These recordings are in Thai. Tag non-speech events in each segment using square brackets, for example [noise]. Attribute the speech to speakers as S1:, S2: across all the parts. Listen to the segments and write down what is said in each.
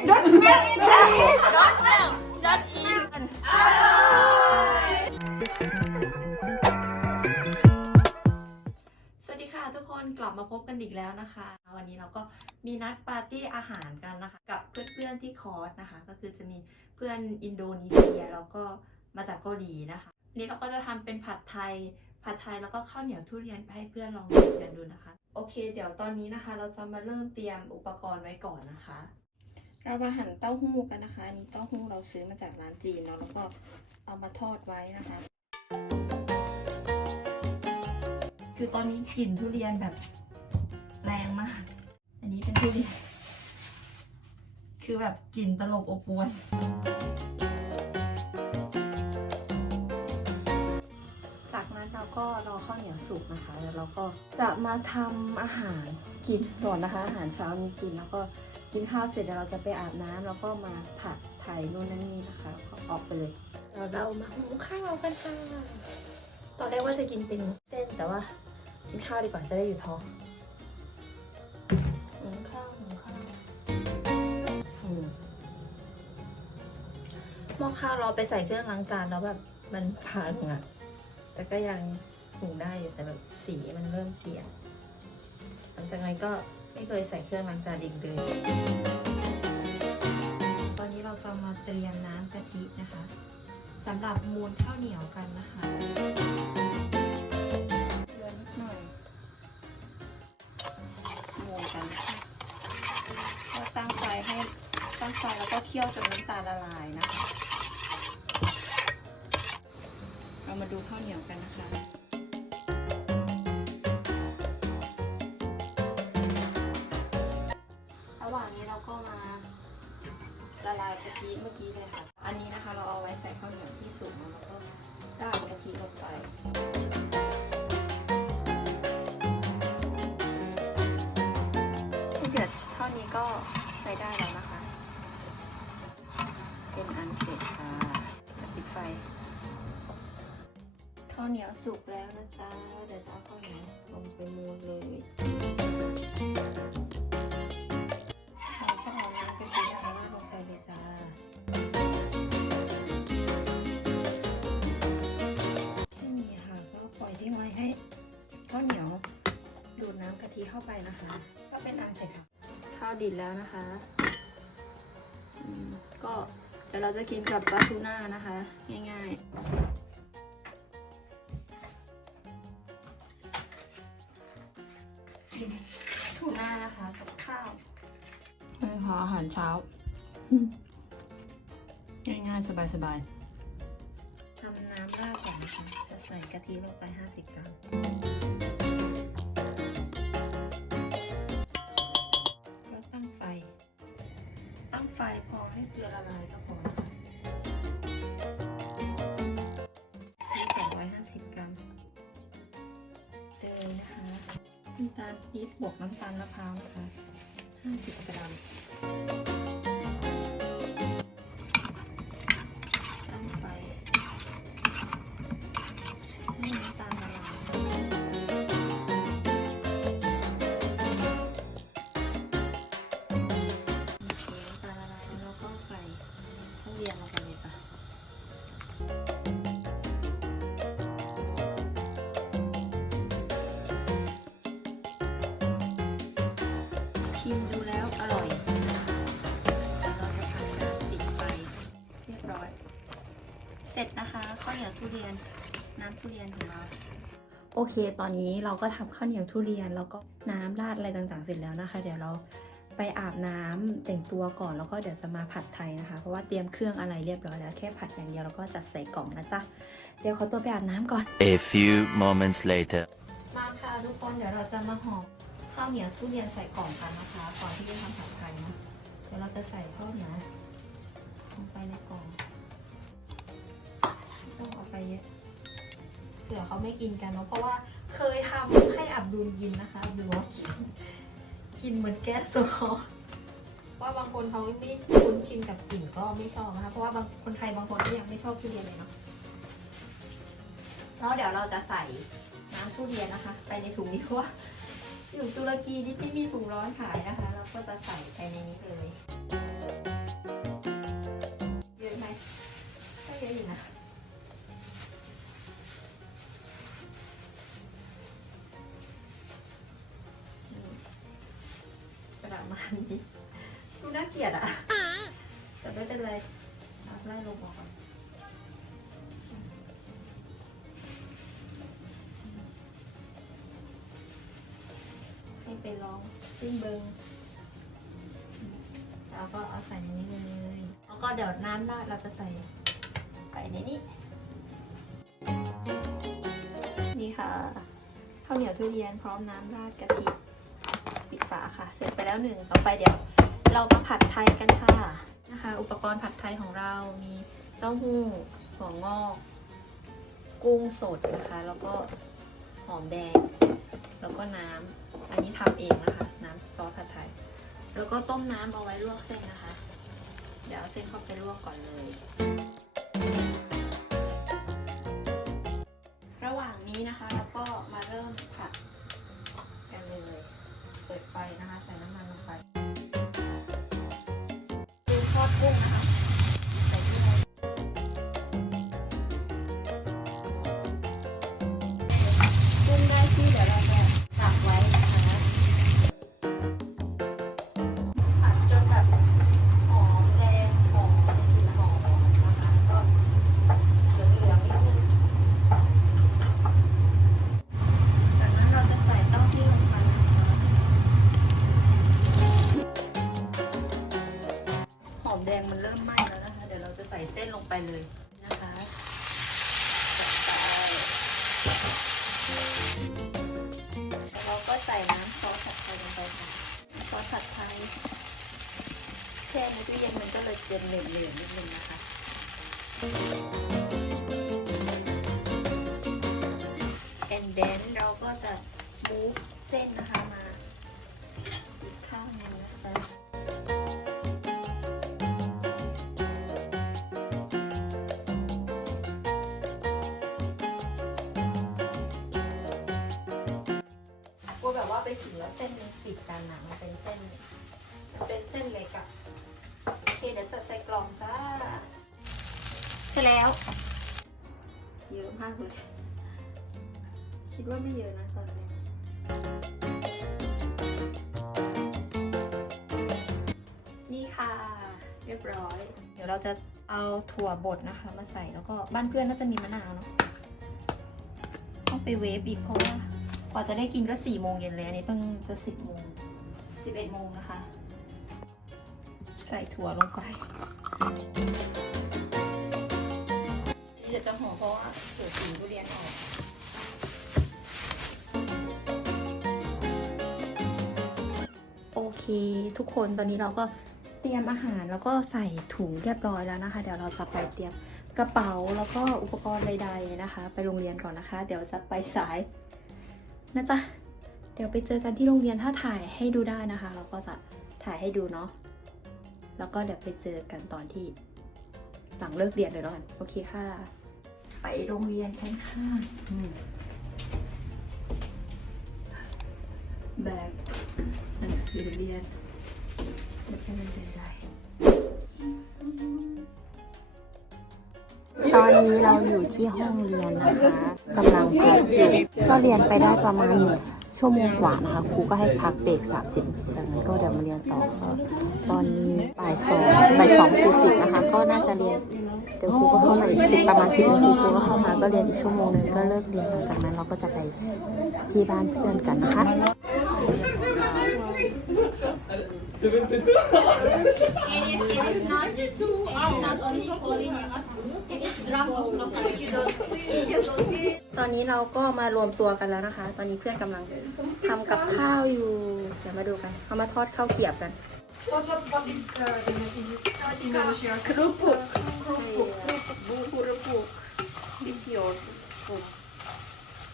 S1: it don't smell it
S2: Don't smell just eat
S3: สวัสดีค่ะทุกคนกลับมาพบกันอีกแล้วนะคะ วันนี้เราก็มีนัดปาร์ตี้อาหารกันนะคะ กับเพื่อนๆที่คอร์สนะคะ ก็คือจะมีเพื่อนอินโดนีเซียแล้วก็มาจากเกาหลีนะคะวันนี้เราก็จะทำเป็นผัดไทย ผัดไทยแล้วก็ข้าวเหนียวทุเรียนไปให้เพื่อนลองชิมกันดูนะคะ โอเค เดี๋ยวตอนนี้นะคะ เราจะมาเริ่มเตรียมอุปกรณ์ไว้ก่อนนะคะ เรามาหั่นเต้าหู้กันนะคะอันนี้เต้าหู้เราซื้อมาจากร้านจีนเนาะแล้วก็เอามาทอดไว้นะคะ คือตอนนี้กลิ่นทุเรียนแบบแรงมาก อันนี้เป็นทุเรียน คือแบบกลิ่นตลบอบอวนจากนั้นเราก็รอข้าวเหนียวสุกนะคะ แล้วเราก็จะมาทำอาหารกินก่อนนะคะ อาหารเช้ามีกินแล้วก็ กินข้าวเสร็จเดี๋ยวเราจะไปอาบน้ำแล้วก็มาผัดไทยนู่นนั่นนี่นะคะแล้วก็ออกไปเลยเราเรามาหุงข้าวกันค่ะตอนแรกว่าจะกินเป็นเส้นแต่ว่า กินข้าวดีกว่าจะได้อยู่ท้องหุงข้าวหุงข้าวอืมหม้อข้าวเราไปใส่เครื่องล้างจานแล้วแบบมันพังอะแต่ก็ยังหุงได้อยู่แต่แบบสีมันเริ่มเปลี่ยนหลังจากนั้นก็ ไม่เคยใส่เครื่องล้างจานอีกเลยตอนนี้เราจะมาเตรียมน้ำกะทินะคะสำหรับมูลข้าวเหนียวกันนะคะเกลือนิดหน่อยมูนกันก็ตั้งไฟให้ตั้งไฟแล้วก็เคี่ยวจนน้ำตาลละลายนะคะ เรามาดูข้าวเหนียวกันนะคะ นี้เราก็มาละลายกะทิเมื่อกี้เลยค่ะ อันนี้นะคะเราเอาไว้ใส่ข้าวเหนียวที่สุกแล้วก็ราดกะทิลงไปที่เดือดเท่านี้ก็ใช้ได้แล้วนะคะ เป็นอันเสร็จค่ะปิดไฟข้าวเหนียวสุกแล้วนะจ๊ะ เดี๋ยวจะเอาข้าวเหนียวลงไปมูน ดิดแล้วนะคะอืมก็เดี๋ยวเราจะกินกับปลาทูน่านะคะ ง่ายๆกินทูน่านะคะกับข้าวนี่ค่ะอาหารเช้า ง่ายๆ สบายๆทำน้ำราดก่อนนะคะจะใส่กะทิลงไป 50 กรัม ลือละลายก็พอนะคะ250 กรัมเตยนะคะน้ำตาลปี๊บบวกน้ำตาลมะพร้าวนะคะ 50 กรัม ทุเรียนของเราโอเค ตอนนี้เราก็ทำข้าวเหนียวทุเรียนแล้วก็น้ำราดอะไรต่างๆเสร็จแล้วนะคะ เดี๋ยวเราไปอาบน้ำแต่งตัวก่อนแล้วก็เดี๋ยวจะมาผัดไทยนะคะ เพราะว่าเตรียมเครื่องอะไรเรียบร้อยแล้วแค่ผัดอย่างเดียวแล้วก็จัดใส่กล่องนะจ๊ะ เดี๋ยวขอตัวไปอาบน้ำก่อน
S4: A few moments later.
S3: มาค่ะทุกคนเดี๋ยวเราจะมาห่อข้าวเหนียวทุเรียนใส่กล่องกันนะคะก่อนที่จะทำผัดไทยนะเดี๋ยวเราจะใส่ข้าวเหนียวลงไปในกล่องไม่ต้องเอาไปเยอะเผื่อเขาไม่กินกันเนาะเพราะว่าเคยทำให้อับดุลกินนะคะอับดุลบอว่ากินกินเหมือนแก๊สโซว่าบางคนเขาไม่คุ้นชินกับกลิ่นก็ไม่ชอบนะคะเพราะว่าบางคนไทยบางคนก็ยังไม่ชอบทุเรียนเลยเนาะแล้วเดี๋ยวเราจะใส่น้ำทุเรียนนะคะ ไปในถุงนี้เพราะว่าอยู่ตุรกีนี่ไม่มีถุงร้อนขายนะคะ เราก็จะใส่ไปในนี้เลย นี้ดูน่าเกลียดอะแต่ไม่เป็นไรไล่ลงมาก่อนให้ไปลองซิ่งเบิงแล้วก็เอาใส่นี้เลย แล้วก็เดี๋ยวน้ำราดเราจะใส่ไปในนี้ นี่ค่ะข้าวเหนียวทุเรียนพร้อมน้ำราดกะทิ ปิดฝาค่ะ เสร็จไปแล้วหนึ่งต่อไปเดี๋ยว เรามาผัดไทยกันค่ะนะคะ อุปกรณ์ผัดไทยของเรามีเต้าหู้หัวงอก กุ้งสดนะคะ แล้วก็หอมแดง แล้วก็น้ำอันนี้ทำเองนะคะ น้ำซอสผัดไทย แล้วก็ต้มน้ำเอาไว้ลวกเส้นนะคะ เดี๋ยวเอาเส้นเข้าไปลวกก่อนเลย กุ้งนะคะกุ้งได้ที่เดี๋ยวเรา มแดงมันเริ่มไหม้แล้วนะคะ เดี๋ยวเราจะใส่เส้นลงไปเลยนะคะแล้วเราก็ใส่น้ำซอสผัดไทยลงไปค่ะซอสผัดไทยแช่ในตู้เย็นมันก็เลยเป็นเหลืองๆนิดนึงนะคะ and then เราก็จะมูฟเส้นนะคะมาอีกข้างหนึงนะคะ ส้นมันติดกันนะมันเป็นเส้น มันเป็นเส้นเล็กอะโอเคเดี๋ยวจัดใส่กล่องจ้าเสร็จแล้ว เยอะมากเลย คิดว่าไม่เยอะนะตอนแรกนี่ค่ะ เรียบร้อย เดี๋ยวเราจะเอาถั่วบดนะคะ มาใส่แล้วก็บ้านเพื่อนน่าจะมีมะนาวเนาะต้องไปเวฟอีกเพราะว่า กว่าจะได้กินก็สี่โมงเย็นเลย อันนี้เพิ่งจะสิบโมงสิบเอ็ดโมงนะคะ ใส่ถั่วลงไปนี่เดี๋ยวจะห่อเพราะว่าเผื่อสีทุเรียนออกโอเค ทุกคนตอนนี้เราก็เตรียมอาหารแล้วก็ใส่ถุงเรียบร้อยแล้วนะคะ เดี๋ยวเราจะไปเตรียมกระเป๋าแล้วก็อุปกรณ์ใดๆนะคะ ไปโรงเรียนก่อนนะคะ เดี๋ยวจะไปสาย นะจ๊ะ เดี๋ยวไปเจอกันที่โรงเรียนถ้าถ่ายให้ดูได้นะคะ เราก็จะถ่ายให้ดูเนาะ แล้วก็เดี๋ยวไปเจอกันตอนที่หลังเลิกเรียนเลยแล้วกัน โอเคค่ะ ไปโรงเรียนกันค่ะแบกหนังสือเรียนไม่ใช่มันเป็นไร
S2: ตอนนี้เราอยู่ที่ห้องเรียนนะคะกำลังพักอยู่ก็เรียนไปได้ประมาณชั่วโมงกว่านะคะครูก็ให้พักเบรก30นาทีจากนั้นก็เดี๋ยวมาเรียนต่อตอนนี้บ่ายสองบ่ายสองสี่สิบนะคะ ก็น่าจะเรียนเดี๋ยวครูก็เข้ามาอีกสิบประมาณสิบนาทีครูก็เข้ามาก็เรียนอีกชั่วโมงหนึ่งก็เลิกเรียนหลังจากนั้นเราก็จะไปที่บ้านเพื่อนกันนะคะ
S3: ตอนนี้เราก็มารวมตัวกันแล้วนะคะ ตอนนี้เพื่อนกำลังทำกับข้าวอยู่ เดี๋ยวมาดูกันเขามาทอดข้าวเกรียบกัน
S1: What, what, what is the in, in Indonesia?
S3: ครุปุกครุปุกบูครุปุก is your food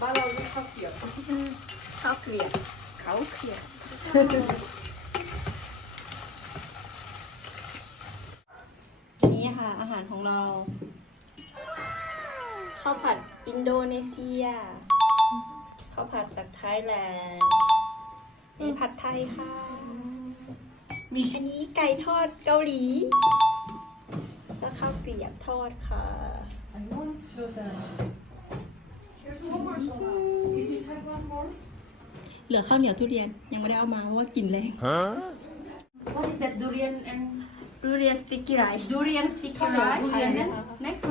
S1: Bala is coffee.
S3: ข้าวเกรียบเขาวเกรียบ ค่ะ อาหารของเรา ข้าวผัดอินโดนีเซีย ข้าวผัดจากไทยแลนด์นี่ผัดไทยค่ะ มีอันนี้ไก่ทอดเกาหลี แล้วข้าวเกรียบทอดค่ะ
S1: I want so that. Here's one more. Is it have one more?
S3: เหลือข้าวเหนียวทุเรียนยังไม่ได้เอามาเพราะว่ากินแรง
S4: Huh?
S5: What is that durian and
S3: ดูเรียนสติกกี้ไรซ์
S5: durian sticky rice and then next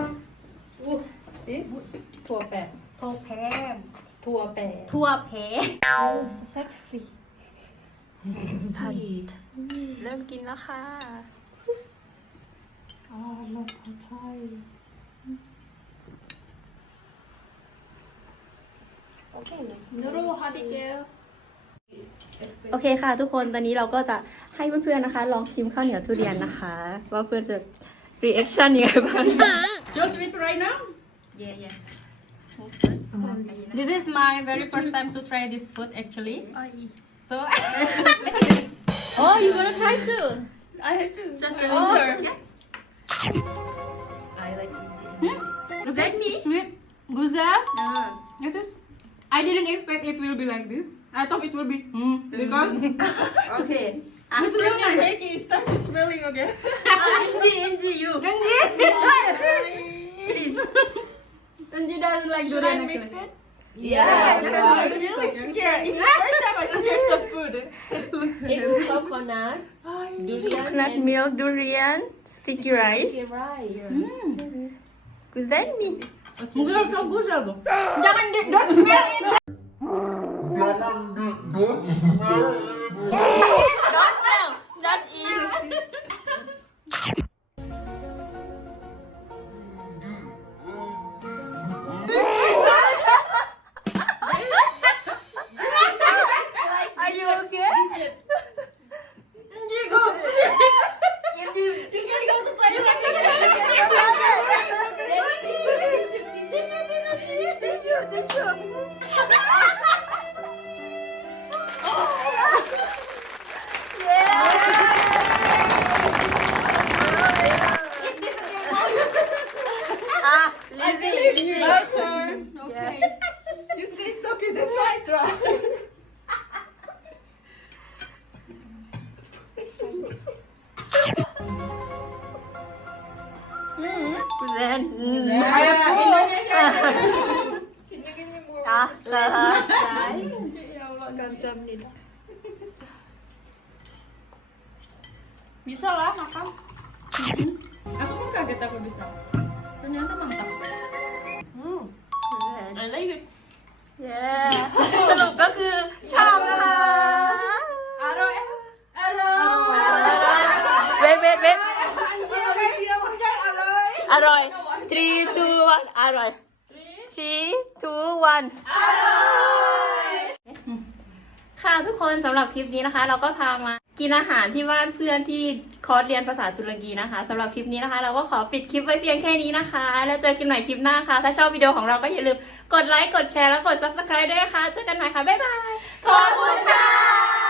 S1: This? ถั่วแปะ
S5: ถั่วแพม
S1: ถั่วแปะ
S5: ถั่วแพ
S3: Oh so sexy
S5: Sweet.
S3: เริ่มกินแล้วค่ะ
S1: อ๋อลบผัดไทย
S3: โอเคค่ะทุกคน ตอนนี้เราก็จะ ให้เพื่อนๆนะคะ ลองชิมข้าวเหนียวทุเรียนนะคะ ว่าเพื่อนจะ reaction ยังไงบ้าง
S5: Just eat right now.
S3: yeah yeah
S5: This is my very first time to try this food actually. So [laughs]
S1: Oh you gonna try too
S5: I have to.
S3: just
S5: Oh.
S3: remember I like
S5: Is that me? Sweet. Guza. It is. I didn't expect it will be like this. I thought it will be mm, because [laughs] [laughs]
S3: okay
S5: It's really nice. taking. Start to smelling again. [laughs]
S3: Uh, Angie, Angie, you. [laughs] Please.
S5: Angie doesn't like
S1: Should
S5: durian
S1: I
S5: mix
S1: it?
S3: Yeah, yeah,
S5: I'm really scared. It's the first time I'm scared of food.
S1: It's coconut, durian,
S3: Coconut milk, durian, sticky rice.
S1: sticky rice.
S5: Mm. Güzel mi? Don't smell it.
S3: Don't smell it. [laughs] okay,
S5: that's why I try. it's amazing.
S3: Then, 아,
S5: 라라.
S3: 감사합니다.
S5: Bisa lah makan. Aku pun kaget aku bisa. Ternyata mantap.
S1: Hmm. I like it.
S3: สรุปก็คือชอบนะคะ
S5: Aroy. Aroy.
S3: เวทเวทเวทอร่อย three two one อร่อย three two one ค่ะทุกคนสำหรับคลิปนี้นะคะ เราก็พามากินอาหารที่บ้านเพื่อนที่ค อร์สเรียนภาษาตุรกีนะคะสำหรับคลิปนี้นะคะ เราก็ขอปิดคลิปไว้เพียงแค่นี้นะคะ แล้วเจอกันใหม่คลิปหน้าค่ะ ถ้าชอบวิดีโอของเราก็อย่าลืมกดไลค์กดแชร์แล้วกด subscribe ด้วยนะคะเจอกันใหม่ค่ะบ๊ายบายขอบคุณค่ะ